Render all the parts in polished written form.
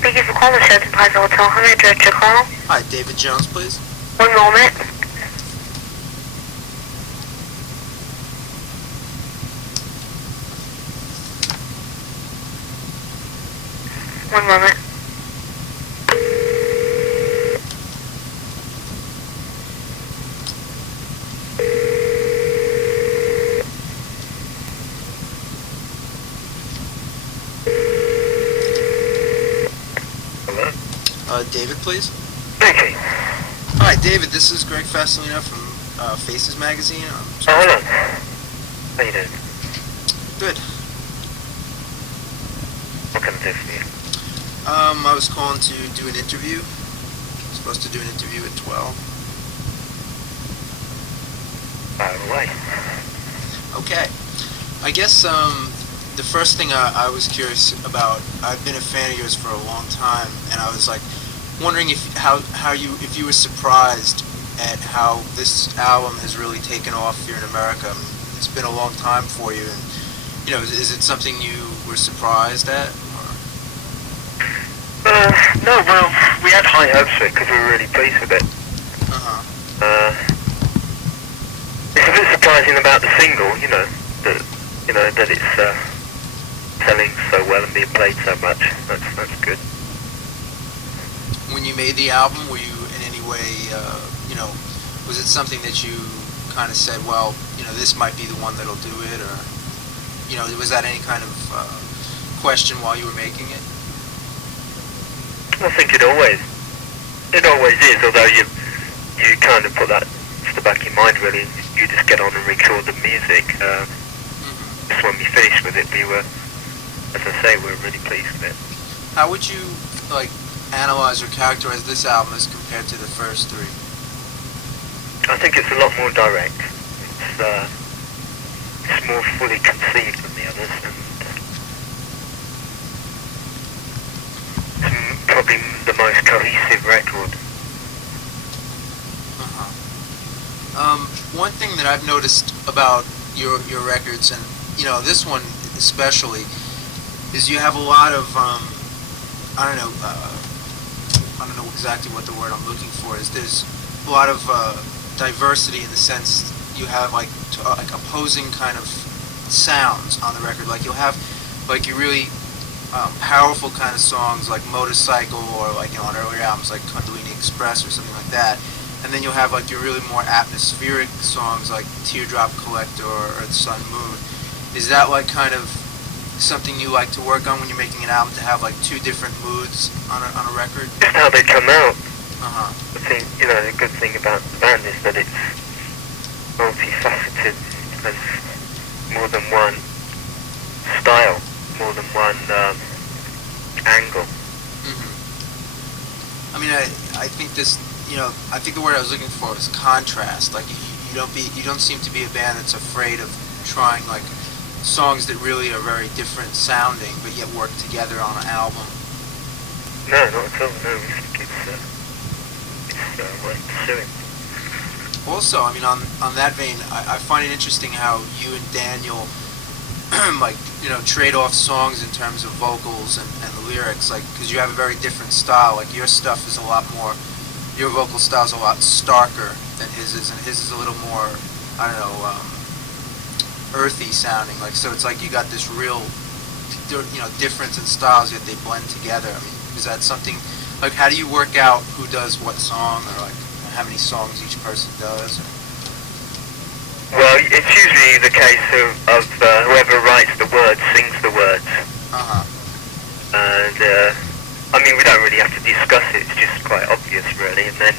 Thank you for calling the Sheraton Plaza Hotel. How may I direct your call? Hi, David Jones, please. One moment. One moment. Hello? David, please. Okay. Hi, David. This is Greg Fasolino from Faces Magazine. Hold on. How you doing? Good. What can I do for you? I was calling to do an interview. I'm supposed to do an interview at 12. Fire away. Okay. I guess the first thing I was curious about, I've been a fan of yours for a long time, and I was like wondering if you were surprised at how this album has really taken off here in America. I mean, it's been a long time for you, and is it something you were surprised at? No, well, we had high hopes for it because we were really pleased with it. It's a bit surprising about the single, that it's selling so well and being played so much. That's good. When you made the album, were you in any way, was it something that you kind of said, well, this might be the one that'll do it, or, was that any kind of question while you were making it? I think it always is, although you kind of put that to the back of your mind, really. You just get on and record the music. Just when we finished with it, we were, as I say, we were really pleased with it. How would you, analyze or characterize this album as compared to the first three? I think it's a lot more direct. It's more fully conceived than the others, and it's probably the most cohesive record. One thing that I've noticed about your records, and this one especially, is you have a lot of I don't know exactly what the word I'm looking for is. There's a lot of diversity in the sense you have like opposing kind of sounds on the record. Like you'll have your really powerful kind of songs like Motorcycle, or on earlier albums like Kundalini Express or something like that. And then you'll have your really more atmospheric songs like Teardrop Collector or Earth, Sun, Moon. Is that kind of something you like to work on when you're making an album, to have two different moods on a record? Just how they come out. The thing, the good thing about the band is that it's multifaceted. There's more than one style, more than one angle. I mean, I think this. I think the word I was looking for is contrast. You don't seem to be a band that's afraid of trying songs that really are very different sounding, but yet work together on an album. No, not at all. No, we think it's worth pursuing. Also, I mean, on that vein, I find it interesting how you and Daniel, trade off songs in terms of vocals and the lyrics, because you have a very different style. Your stuff is a lot more. Your vocal style is a lot starker than his is, and his is a little more, earthy sounding. So it's you got this real, difference in styles, yet they blend together. I mean, is that something? How do you work out who does what song, or how many songs each person does? Well, it's usually the case of whoever writes the words sings the words. And I mean, we don't really have to discuss it, it's just quite obvious really, and then,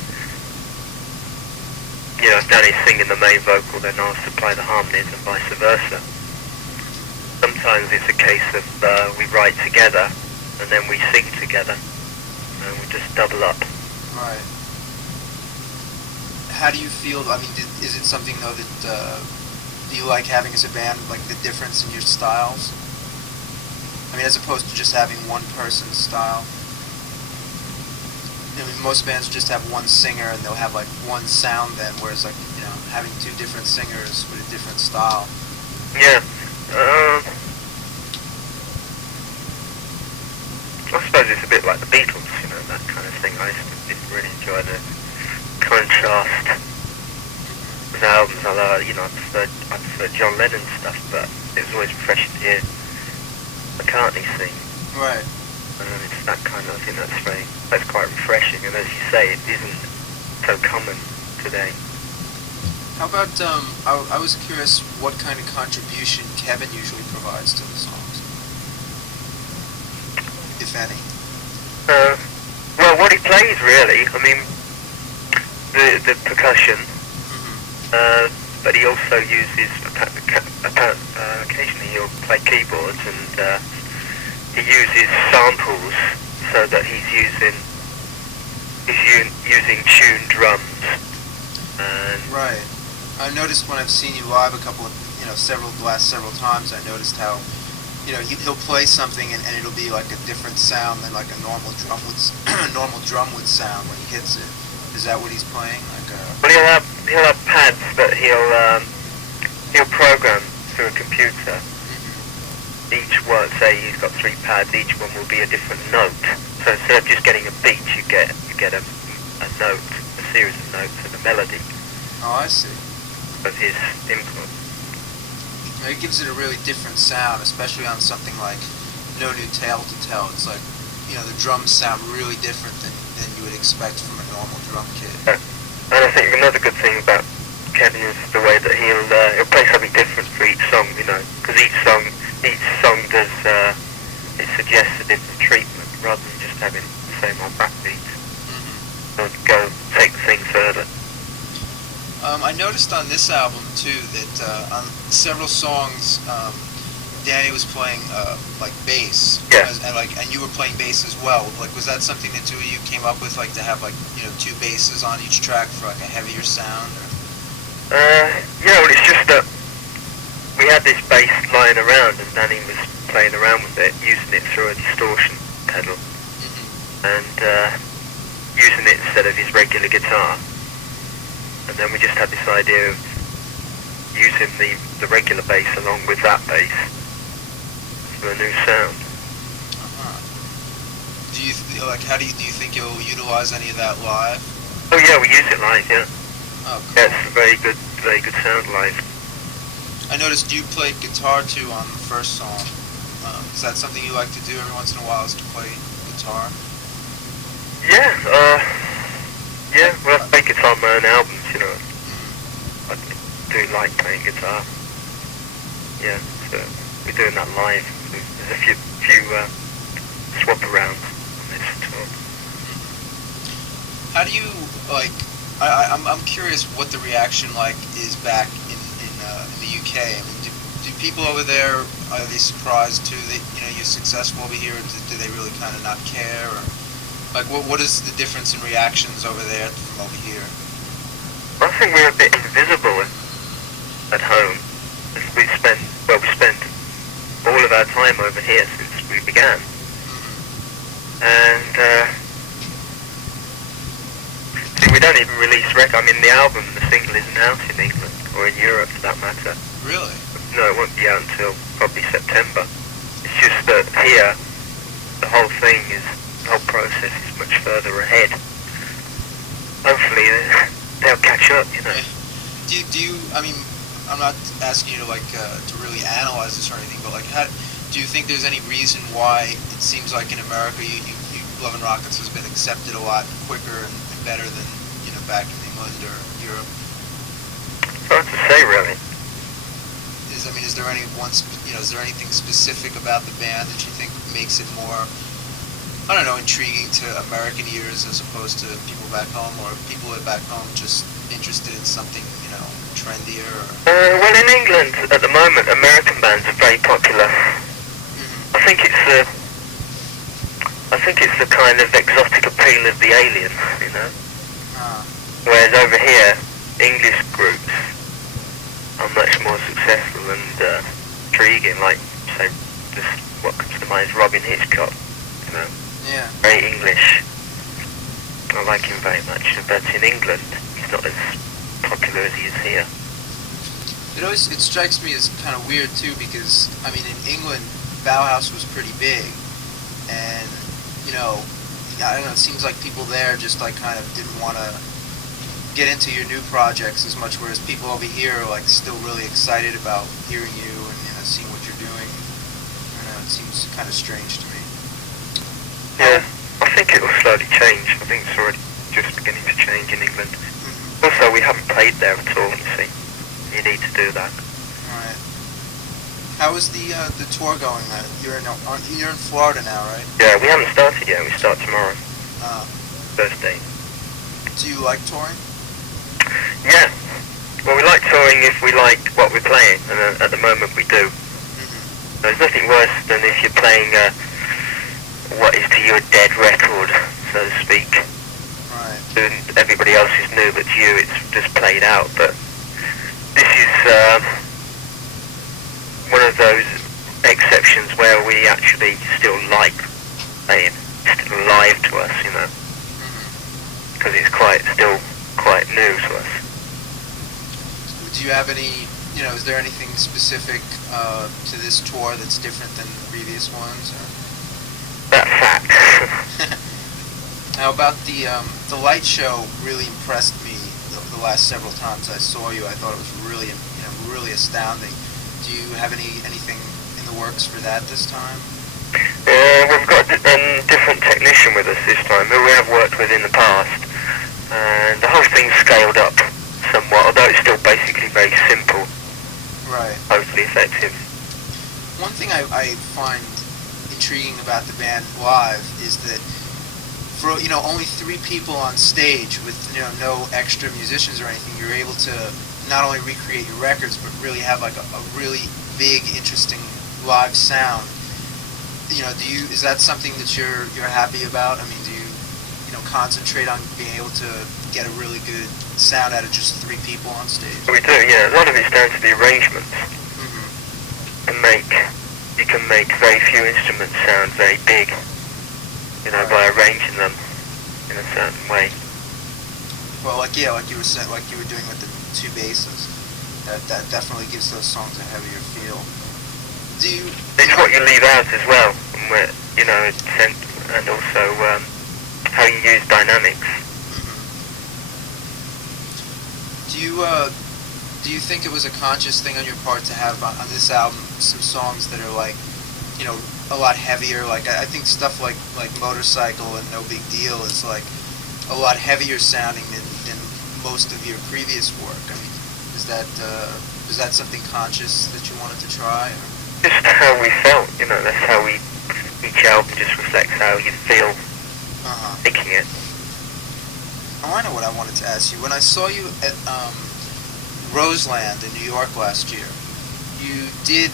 if Danny's singing the main vocal, then I'll supply the harmonies and vice versa. Sometimes it's a case of we write together, and then we sing together, and we just double up. Right. How do you feel, I mean, is it something though that, do you like having as a band, the difference in your styles? I mean, as opposed to just having one person's style? I mean, most bands just have one singer and they'll have one sound then, whereas having two different singers with a different style. Yeah. I suppose it's a bit like the Beatles, that kind of thing. I didn't really enjoy the contrast with albums. Although, I prefer John Lennon's stuff, but it was always refreshing to hear McCartney sing. Right. It's that kind of, I think that's quite refreshing, and as you say, it isn't so common today. How about, I was curious what kind of contribution Kevin usually provides to the songs, if any. Well, what he plays, really, I mean, the percussion, but he also uses, occasionally he'll play keyboards, and he uses samples, so that he's using tuned drums. And right. I've noticed when I've seen you live several times, I noticed how, he'll play something and it'll be like a different sound than like a normal drum would sound when he hits it. Is that what he's playing? Well, he'll have pads that he'll program through a computer. Each one, say he's got 3 pads, each one will be a different note. So instead of just getting a beat, you get a note, a series of notes and a melody. Oh, I see. Of his input. It gives it a really different sound, especially on something like No New Tale to Tell. It's like, the drums sound really different than you would expect from a normal drum kit. And I think another good thing about Kevin is the way that he'll play something different for each song, because each song does, it suggests a different treatment rather than just having the same old backbeat. So go take the thing further. I noticed on this album too that on several songs, Danny was playing like bass, Yeah. and you were playing bass as well. Like, was that something the two of you came up with, like to have 2 basses on each track for like a heavier sound? Or? Yeah, well, it's just that we had this bass lying around, and Danny was playing around with it, using it through a distortion pedal, and using it instead of his regular guitar. And then we just had this idea of using the regular bass along with that bass for a new sound. Do you do you think you'll utilize any of that live? Oh yeah, we use it live, yeah. Oh, cool. Yeah, it's a very good sound live. I noticed you played guitar too on the first song. Is that something you like to do every once in a while, is to play guitar? Yeah, well, I play guitar on my own albums, I do like playing guitar. Yeah, so we're doing that live. There's a few swap arounds on this tour. How do you, I'm curious what the reaction is back in the UK. I mean, do people over there, are they surprised too that, you're successful over here, or do they really kind of not care, or what is the difference in reactions over there from over here? I think we're a bit invisible at home. We spend all of our time over here since we began. And see, we don't even release records. I mean, the album, the single isn't out in England, or in Europe for that matter. Really? No, it won't be out until probably September. It's just that here, the whole process is much further ahead. Hopefully they'll catch up, Do you, I mean, I'm not asking you to to really analyze this or anything, but do you think there's any reason why it seems like in America Love and Rockets has been accepted a lot quicker and better than, back in England or Europe? Hard to say, really. Is there anything specific about the band that you think makes it more, I don't know, intriguing to American ears as opposed to people back home, or people back home just interested in something, trendier? Well, in England at the moment, American bands are very popular. I think it's the kind of exotic appeal of the alien, Whereas over here, English groups are much more successful and intriguing. Like, say, just what comes to mind is Robin Hitchcock. Yeah. Very English. I like him very much, but in England, he's not as popular as he is here. It strikes me as kind of weird too, because in England, Bauhaus was pretty big, and you know, I don't know, it seems like people there just like kind of didn't want to get into your new projects as much, whereas people over here are like still really excited about hearing you and, you know, seeing what you're doing. I don't know, it seems kind of strange to me. Yeah, I think it will slowly change. I think it's already just beginning to change in England. Mm-hmm. Also, we haven't played there at all, you see. You need to do that. Right. How is the tour going? You're in Florida now, right? Yeah, we haven't started yet. We start tomorrow, Thursday. Do you like touring? Yeah. Well, we like touring if we like what we're playing, and at the moment we do. Mm-hmm. There's nothing worse than if you're playing what is to you a dead record, so to speak. Right. And everybody else is new, but to you it's just played out. But this is one of those exceptions where we actually still like playing. It's still alive to us, you know, because it's still quite new to us. Do you have any, you know, is there anything specific to this tour that's different than the previous ones? Or? That fact. How about the light show? Really impressed me the last several times I saw you. I thought it was really, you know, really astounding. Do you have anything in the works for that this time? We've got a different technician with us this time, who we have worked with in the past, and the whole thing's scaled up somewhat, although it's still basically very simple. Right. Hopefully effective. One thing I find intriguing about the band live is that for, you know, only 3 people on stage with, you know, no extra musicians or anything, you're able to not only recreate your records but really have like a really big, interesting live sound. You know, is that something that you're happy about? I mean, do you know, concentrate on being able to get a really good sound out of just 3 people on stage? We do, yeah. A lot of it's down to the arrangements. Mm-hmm. You can make very few instruments sound very big, you know, by arranging them in a certain way. Well, like you were saying, like you were doing with the 2 basses, that definitely gives those songs a heavier feel. It's what you leave out as well, you know, and also how you use dynamics. Mm-hmm. Do you think it was a conscious thing on your part to have on this album some songs that are like, you know, a lot heavier? Like I think stuff like Motorcycle and No Big Deal is like a lot heavier sounding than most of your previous work. I mean, was that something conscious that you wanted to try? Or? Just how we felt, you know. That's how each album just reflects how you feel making it. Oh, I know what I wanted to ask you. When I saw you at Roseland in New York last year, you did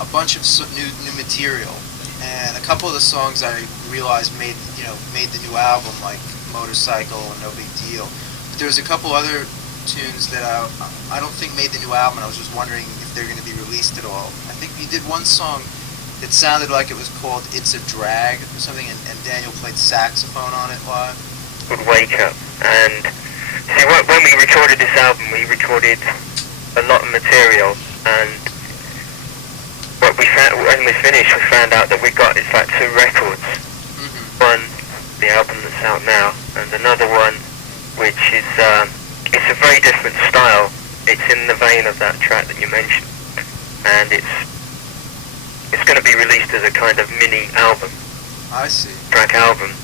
a bunch of new material, and a couple of the songs I realized made the new album, like Motorcycle and No Big Deal. But there was a couple other tunes that I don't think made the new album, and I was just wondering if they're going to be released at all. I think you did one song that sounded like it was called It's a Drag or something, and Daniel played saxophone on it live. Called Wake Up. And see, when we recorded this album, we recorded a lot of material, and when we finished, we found out that it's like 2 records. Mm-hmm. One, the album that's out now, and another one which is it's a very different style. It's in the vein of that track that you mentioned, and it's going to be released as a kind of mini album. I see. Track album.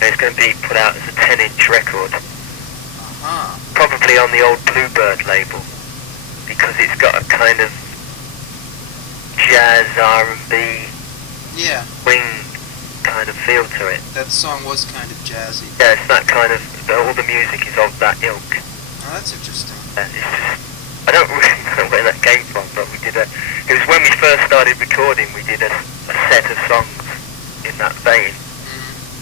And it's going to be put out as a 10-inch record. Probably on the old Bluebird label, because it's got a kind of jazz R&B swing kind of feel to it. That song was kind of jazzy. Yeah, it's that kind of, all the music is of that ilk. Oh, that's interesting. I don't really know where that came from, but it was when we first started recording, we did a set of songs in that vein.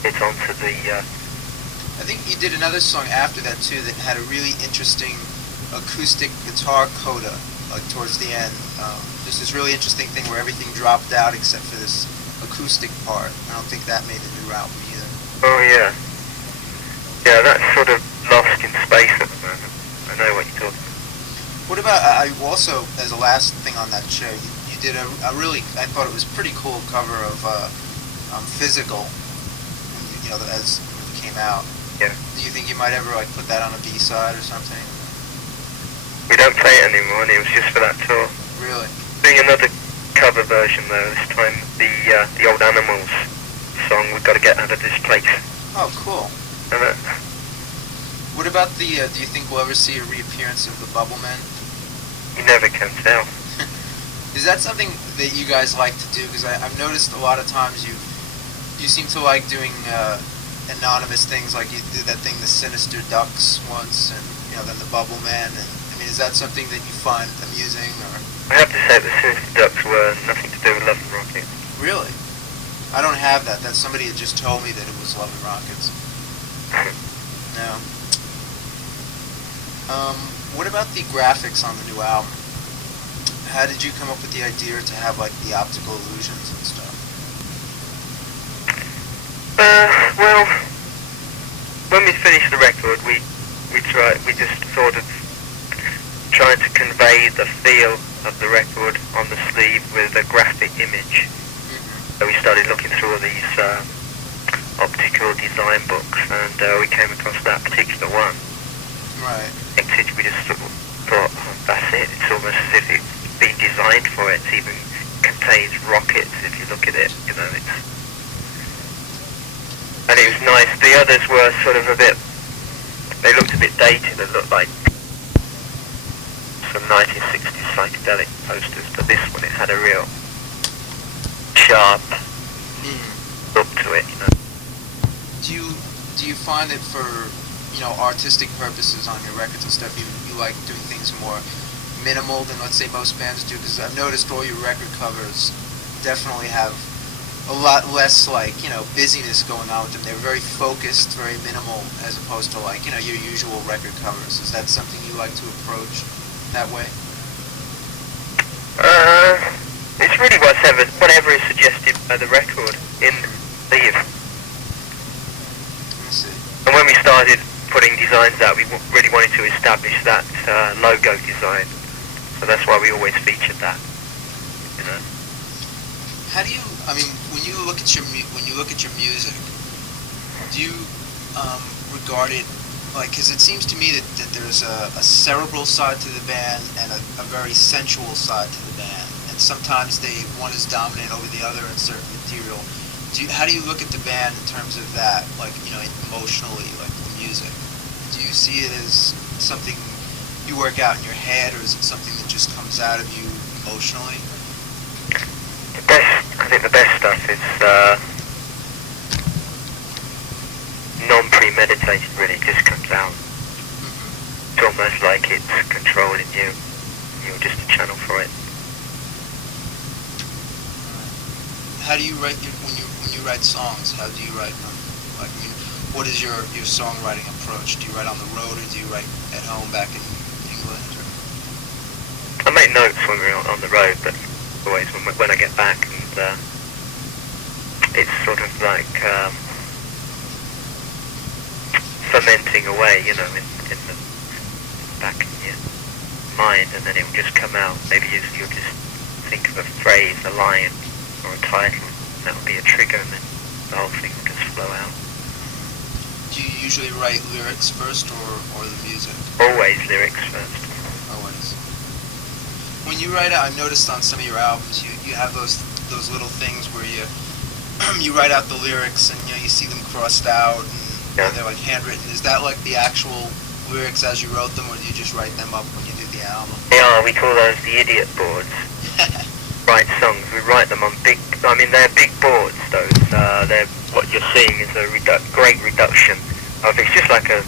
It's onto the... I think you did another song after that too that had a really interesting acoustic guitar coda, like towards the end. Just this really interesting thing where everything dropped out except for this acoustic part. I don't think that made the new album either. Oh yeah. Yeah, that's sort of lost in space at the moment. I know what you're talking about. What about, I also, as a last thing on that show, you did a really, I thought it was pretty cool cover of Physical. as it came out. Yeah. Do you think you might ever like put that on a B-side or something? We don't play it anymore, and it was just for that tour. Really? Doing another cover version though, this time the Old Animals song, We've Got to Get Out of This Place. Oh, cool. And What about do you think we'll ever see a reappearance of the Bubblemen? you never can tell. Is that something that you guys like to do? Because I've noticed a lot of times you seem to like doing anonymous things, like you did that thing, the Sinister Ducks once, and then the Bubblemen. And I mean, is that something that you find amusing, or? I have to say the Sinister Ducks were nothing to do with Love and Rockets. Really? I don't have that. That somebody had just told me that it was Love and Rockets. No. What about the graphics on the new album? How did you come up with the idea to have like the optical illusions and stuff? Well, when we finished the record, we just sort of tried to convey the feel of the record on the sleeve with a graphic image. So we started looking through all these optical design books, and we came across that particular one. Right. We just sort of thought, oh, that's it. It's almost as if it's been designed for it. It even contains rockets, if you look at it. And it was nice. The others were sort of they looked a bit dated and looked like some 1960s psychedelic posters, but this one, it had a real sharp look to it. Do you find that for artistic purposes on your records and stuff, you like doing things more minimal than, let's say, most bands do? Because I've noticed all your record covers definitely have a lot less busyness going on with them. They're very focused, very minimal, as opposed to your usual record covers. Is that something you like to approach that way? It's really whatever is suggested by the record in the sleeve. Let me see. And when we started putting designs out, we really wanted to establish that logo design. So that's why we always featured that. How do you? I mean, when you look at your music, do you regard it because it seems to me that there's a cerebral side to the band and a very sensual side to the band, and sometimes one is dominant over the other in certain material. How do you look at the band in terms of that, emotionally, like the music? Do you see it as something you work out in your head, or is it something that just comes out of you emotionally? I think the best stuff is non-premeditated, really. It just comes out. It's almost like it's controlling you. You're just a channel for it. How do you write when you write songs? How do you write them? What is your songwriting approach? Do you write on the road, or do you write at home back in England? Or? I make notes when we're on the road, but always when I get back, and it's sort of like fermenting away, in the back in your mind, and then it will just come out. Maybe you'll just think of a phrase, a line, or a title, and that will be a trigger, and then the whole thing will just flow out. Do you usually write lyrics first, or the music? Always lyrics first. Always. When you write out, I've noticed on some of your albums, you have those little things where you write out the lyrics, and you see them crossed out, and they're like handwritten. Is that like the actual lyrics as you wrote them, or do you just write them up when you do the album? Yeah, we call those the idiot boards. Write songs, we write them on they're big boards, those. What you're seeing is a great reduction of, it's just like an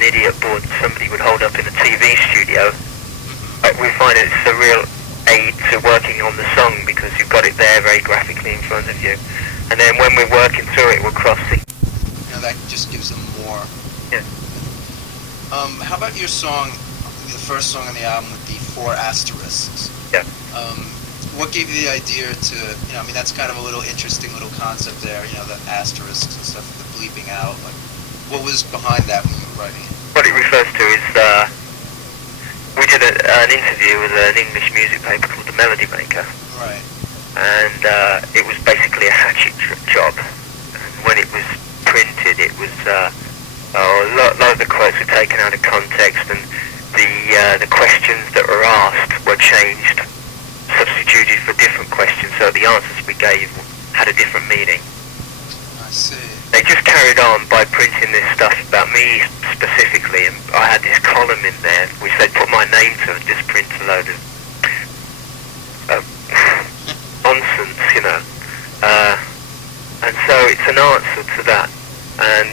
idiot board somebody would hold up in a TV studio. We find it's a real aid to working on the song, because you've got it there very graphically in front of you. And then when we're working through it, we'll cross it. That just gives them more. Yeah. How about your song, the first song on the album with the 4 asterisks? Yeah. What gave you the idea to, that's kind of a little interesting little concept there, the asterisks and stuff, the bleeping out. What was behind that when you were writing it? What it refers to is, we did an interview with an English music paper called The Melody Maker. Right. And it was basically a hatchet job. And when it was printed, it was a lot of the quotes were taken out of context, and the questions that were asked were changed, substituted for different questions, so the answers we gave had a different meaning. I see. They just carried on by printing this stuff about me specifically, and I had this column in there which they put my name to and just print a load of nonsense, you know. And so it's an answer to that. And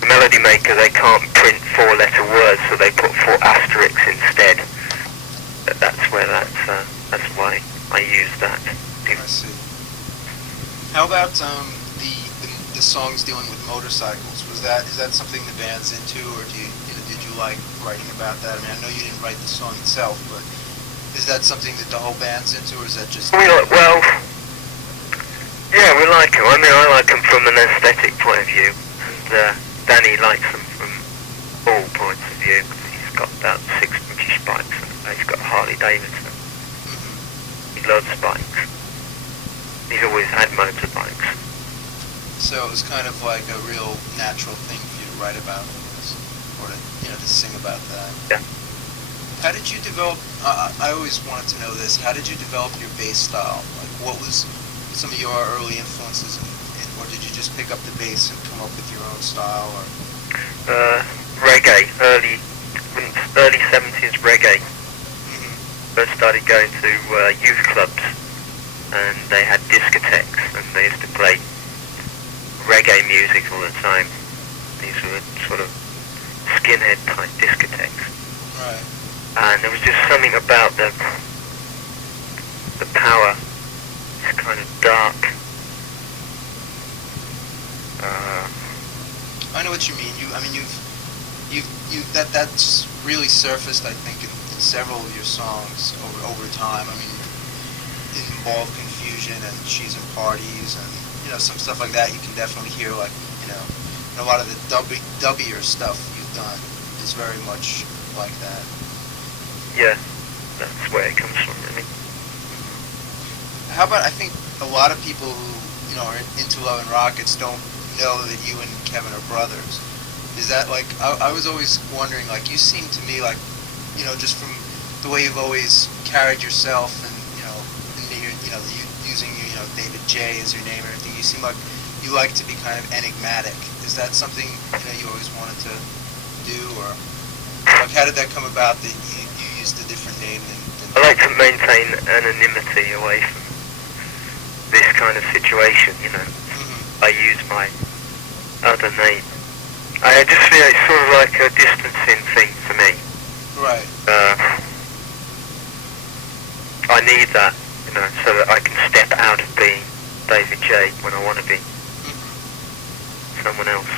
the Melody Maker, they can't print 4-letter words, so they put 4 asterisks instead. That's why I use that. I see. How about the songs dealing with motorcycles? Is that something the band's into, or did you like writing about that? I mean, I know you didn't write the song itself, but is that something that the whole band's into, or is that just... Yeah, we like them. I mean, I like them from an aesthetic point of view, and Danny likes them from all points of view. He's got about 6 British bikes, and he's got a Harley Davidson. He loves bikes. He's always had motorbikes. So it was kind of like a real natural thing for you to write about, or to sing about that. Yeah. How did you develop? I always wanted to know this. How did you develop your bass style? Like, what was some of your early influences, or did you just pick up the bass and come up with your own style? Or Reggae, early 70s reggae. First started going to youth clubs, and they had discotheques, and they used to play reggae music all the time. These were sort of skinhead type discotheques. Right. And there was just something about the power, this kind of dark. I know what you mean. That's really surfaced, I think, in several of your songs over time. I mean, Involved Confusion and She's in Parties, and some stuff like that. You can definitely hear, like, and a lot of the dubbier stuff you've done is very much like that. Yeah, that's where it comes from, really. How about, I think a lot of people who, are into Love and Rockets don't know that you and Kevin are brothers. Is that, like, I was always wondering, like, you seem to me like, just from the way you've always carried yourself, and, using, David J as your name and everything, you seem like you like to be kind of enigmatic. Is that something, you always wanted to do, or, like, how did that come about that you used a different name than I like to maintain anonymity away from this kind of situation, I use my other name. I just feel it's sort of like a distancing thing to me. Right. I need that, so that I can step out of being David J when I want to be someone else.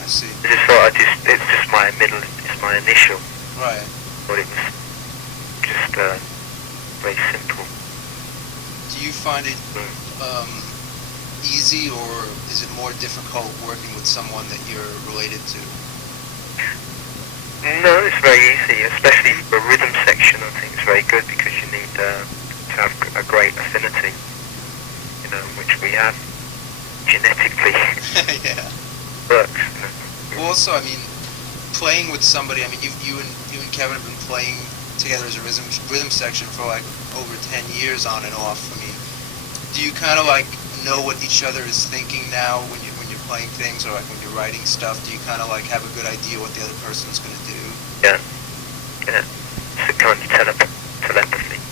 I see. I just thought it's just my it's my initial. Right. But it was just very simple. Do you find it easy, or is it more difficult working with someone that you're related to? No, it's very easy, especially for rhythm section. I think it's very good because you need to have a great affinity, which we have genetically. Yeah. Works. Well, also, I mean, playing with somebody. I mean, you and Kevin have been playing together as a rhythm section for like over 10 years on and off. I mean, do you kind of like know what each other is thinking now when you're playing things, or like when you're writing stuff? Do you kind of like have a good idea what the other person's going to do? Yeah. It's a kind of telepathy.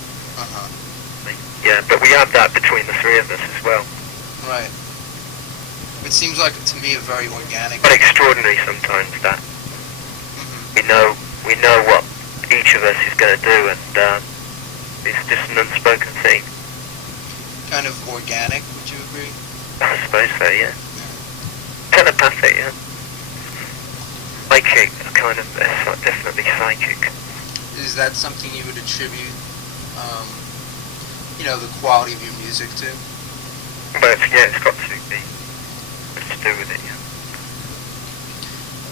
Yeah, but we have that between the three of us as well. Right. It seems like, to me, a very organic. But extraordinary sometimes that we know what each of us is going to do, and it's just an unspoken thing. Kind of organic, would you agree? I suppose so, yeah. Telepathic, yeah. Psychic, kind of, definitely psychic. Is that something you would attribute, the quality of your music to? But yeah, it's got to be. It's to do with it, yeah.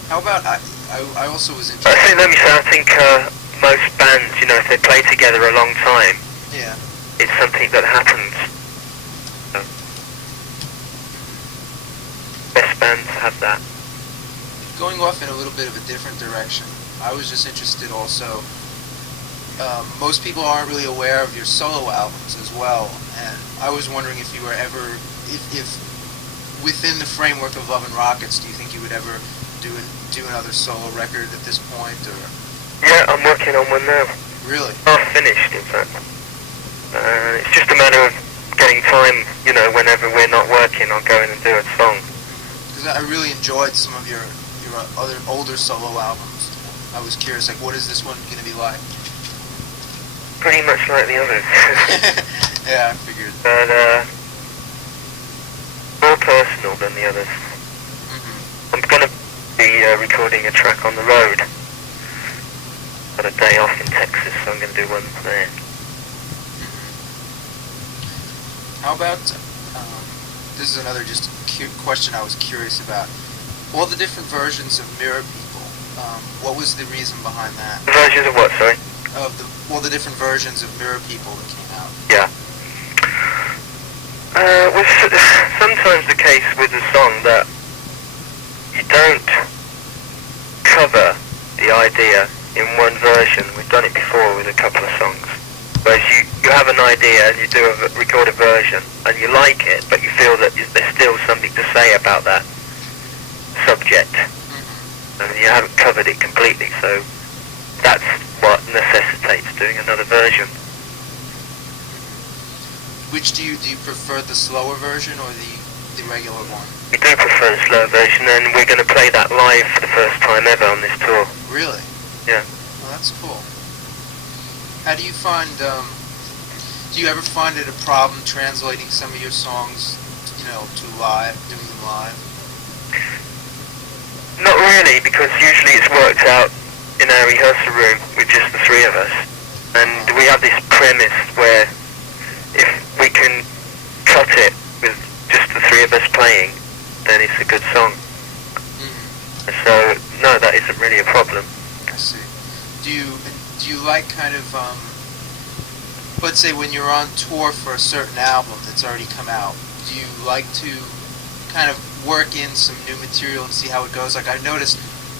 How about, I also was interested... I think most bands, if they play together a long time, yeah, it's something that happens. bands have that. Going off in a little bit of a different direction, I was just interested also, most people aren't really aware of your solo albums as well, and I was wondering if you were ever, if within the framework of Love and Rockets, do you think you would ever do another solo record at this point, or? Yeah, I'm working on one now. Really? Half finished, in fact. It's just a matter of getting time, whenever we're not working, I'll go in and do a song. Because I really enjoyed some of your other older solo albums. I was curious, like, what is this one going to be like? Pretty much like the others. Yeah, I figured. But, more personal than the others. Mm-hmm. I'm going to be recording a track on the road. Got a day off in Texas, so I'm going to do one there. Mm-hmm. How about, this is another just question I was curious about. All the different versions of Mirror People, what was the reason behind that? The versions of what, sorry? Of all the different versions of Mirror People that came out. Yeah. Well, sometimes the case with a song that you don't cover the idea in one version. We've done it before with a couple of songs. Whereas you have an idea and you record a version and you like it, but you feel that there's still something to say about that subject. Mm-hmm. And you haven't covered it completely, so that's what necessitates doing another version. Which do you prefer, the slower version or the regular one? We do prefer the slow version, and we're going to play that live for the first time ever on this tour. Really? Yeah. Well, that's cool. How do you find, do you ever find it a problem translating some of your songs, to live, doing them live? Not really, because usually it's worked out in our rehearsal room with just the three of us. And we have this premise where if we can cut it with just the three of us playing, then it's a good song. Mm-hmm. So, no, that isn't really a problem. I see. Do you like kind of, let's say when you're on tour for a certain album that's already come out, do you like to kind of work in some new material and see how it goes? Like I noticed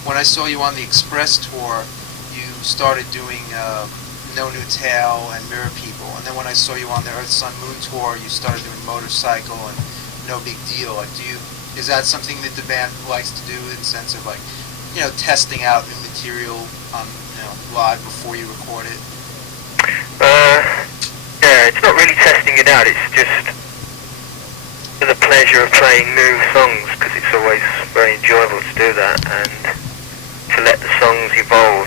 when I saw you on the Express tour, you started doing No New Tale and Mirror People, and then when I saw you on the Earth, Sun, Moon tour, you started doing Motorcycle and No Big Deal. Like, is that something that the band likes to do in the sense of like, testing out new material on live before you record it? Yeah, it's not really testing it out, it's just for the pleasure of playing new songs, because it's always very enjoyable to do that, and to let the songs evolve.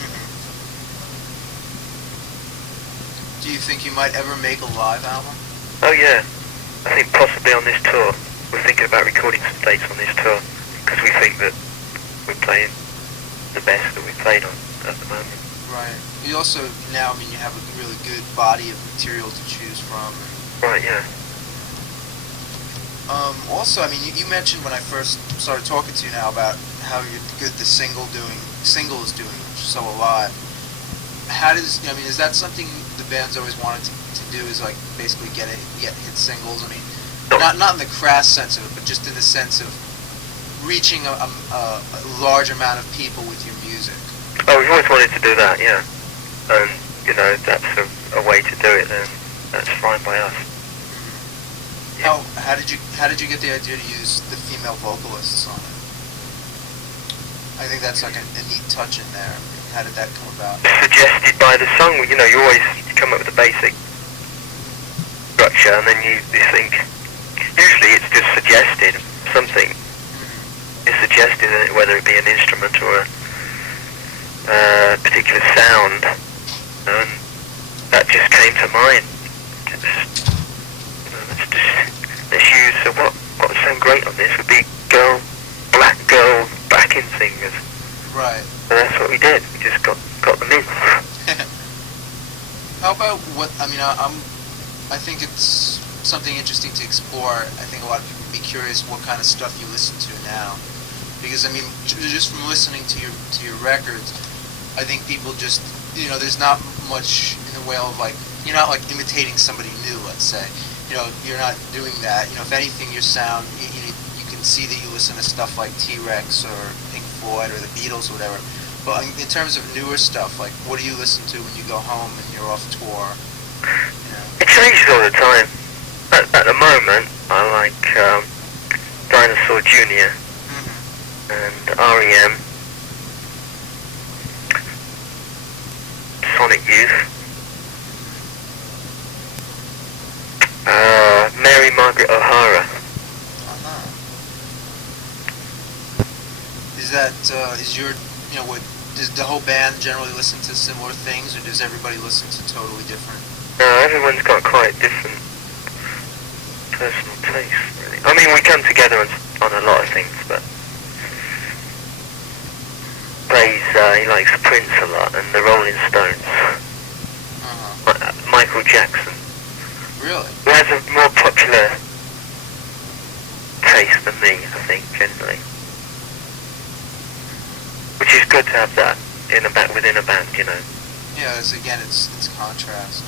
Mm-hmm. Do you think you might ever make a live album? Oh yeah, I think possibly on this tour. We're thinking about recording some dates on this tour, because we think that we're playing the best that we've played on at the moment. Right. You also now, you have a really good body of material to choose from. Right, yeah. Also, you mentioned when I first started talking to you now about how good the single is doing, which is So Alive. How does, is that something the band's always wanted to do, is like basically get hit singles? Not in the crass sense of it, but just in the sense of reaching a large amount of people with your music. Oh, we've always wanted to do that, yeah. And, that's a way to do it, then that's fine by us. How did you get the idea to use the female vocalists on it? I think that's like a neat touch in there. How did that come about? Suggested by the song. You always come up with a basic structure, and then you think. Usually, it's just suggested something. Mm-hmm. It's suggested, whether it be an instrument or a particular sound, and that just came to mind. Let's use what would sound great on this would be black girl backing singers. Right. And that's what we did. We just got them in. How about what? I think it's something interesting to explore. I think a lot of people would be curious what kind of stuff you listen to now, because just from listening to your records, I think people just there's not much in the way of like you're not like imitating somebody new. Let's say. You're not doing that. If anything, your sound, you can see that you listen to stuff like T-Rex or Pink Floyd or the Beatles or whatever. But in terms of newer stuff, like what do you listen to when you go home and you're off tour? You know? It changes all the time. At the moment, I like Dinosaur Jr. and REM, Sonic Youth, Mary Margaret O'Hara. Is that is your does the whole band generally listen to similar things, or does everybody listen to totally different? No, everyone's got quite different personal tastes, really. I mean, we come together on a lot of things, but he likes Prince a lot and the Rolling Stones. Michael Jackson. Really? Who has a more popular taste than me, I think, generally. Which is good to have that within a band, you know. Yeah, it's contrast.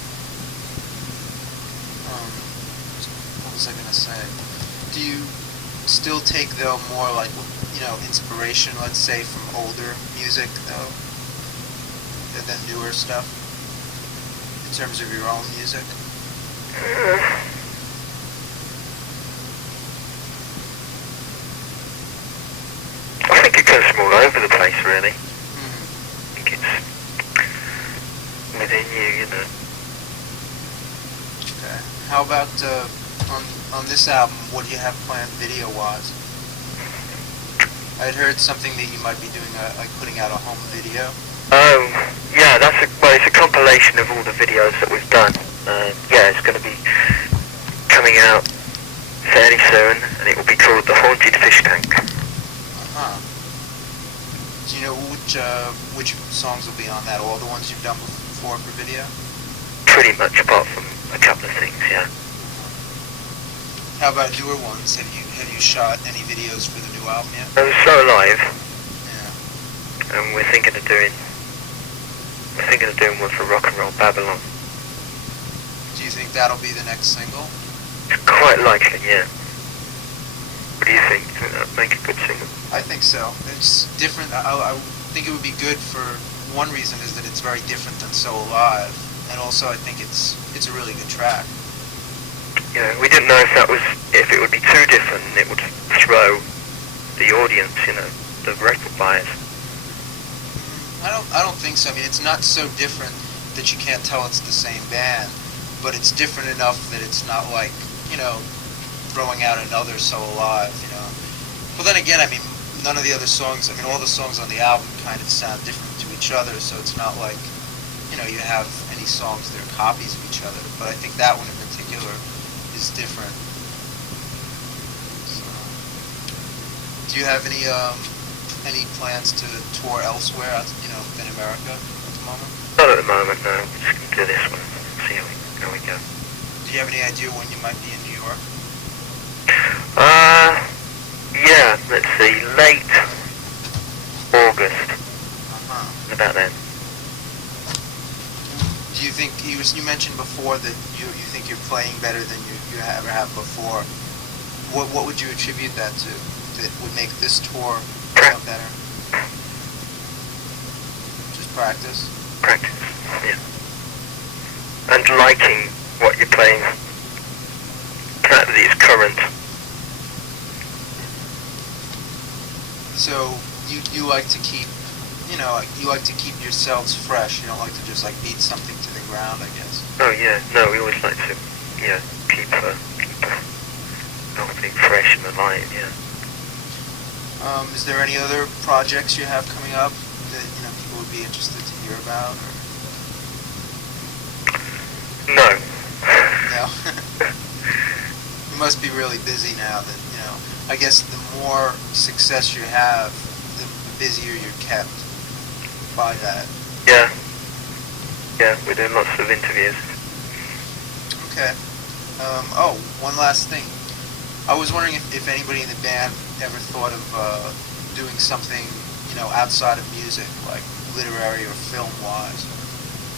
What was I gonna say? Do you still take though more like inspiration, let's say, from older music though, than newer stuff in terms of your own music? I think it comes from all over the place, really. I think it's within you, you know. Okay. How about on this album? What do you have planned video-wise? I had heard something that you might be doing, like putting out a home video. Oh, yeah, it's a compilation of all the videos that we've done. Yeah, it's going to be coming out fairly soon, and it will be called The Haunted Fish Tank. Do you know which songs will be on that? All the ones you've done before for video? Pretty much, apart from a couple of things, yeah. How about newer ones? Have you shot any videos for the new album yet? So Alive. Yeah. And we're thinking of doing one for Rock and Roll Babylon. Do you think that'll be the next single? It's quite likely, yeah. What do you think? Do you think that'll make a good single? I think so. It's different. I think it would be good for one reason is that it's very different than So Alive, and also I think it's a really good track. You know, we didn't know if it would be too different and it would throw the audience, you know, the record buyers. I don't think so. I mean, it's not so different that you can't tell it's the same band, but it's different enough that it's not like, throwing out another So Alive, Well, then again, I mean, none of the other songs, all the songs on the album kind of sound different to each other, so it's not like, you have any songs that are copies of each other, but I think that one in particular is different. So, do you have any plans to tour elsewhere, in America at the moment? Not at the moment, no. We're just going to do this one, see how we go. Do you have any idea when you might be in New York? Yeah, let's see, late August. About then. Do you think, you mentioned before that you think you're playing better than you ever have before. What would you attribute that to that would make this tour better? Just practice? Practice, yeah. And liking what you're playing. The fact that it's current. So you like to keep, yourselves fresh. You don't like to just beat something to the ground, I guess. Oh yeah, no, we always like to, keep everything fresh and alive, yeah. Is there any other projects you have coming up that people would be interested to hear about? Or? No. No. You must be really busy now. That I guess the more success you have, the busier you're kept by that. Yeah. Yeah, we're doing lots of interviews. Okay. One last thing. I was wondering if anybody in the band ever thought of doing something, outside of music, like literary or film-wise.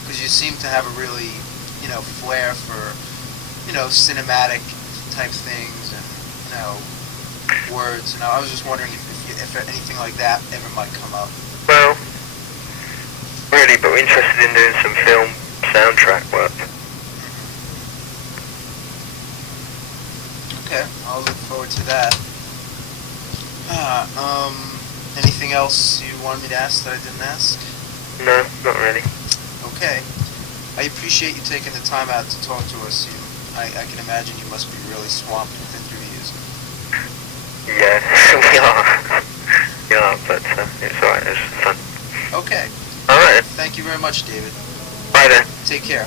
Because you seem to have a really, flair for, cinematic type things and, words, and I was just wondering if anything like that ever might come up. Well, really, but we're interested in doing some film soundtrack work. Okay, I'll look forward to that. Anything else you wanted me to ask that I didn't ask? No, not really. Okay. I appreciate you taking the time out to talk to us. I can imagine you must be really swamped with interviews. Yeah, we are. Yeah, but it's alright, it's fun. Okay. Alright. Thank you very much, David. Bye then. Take care.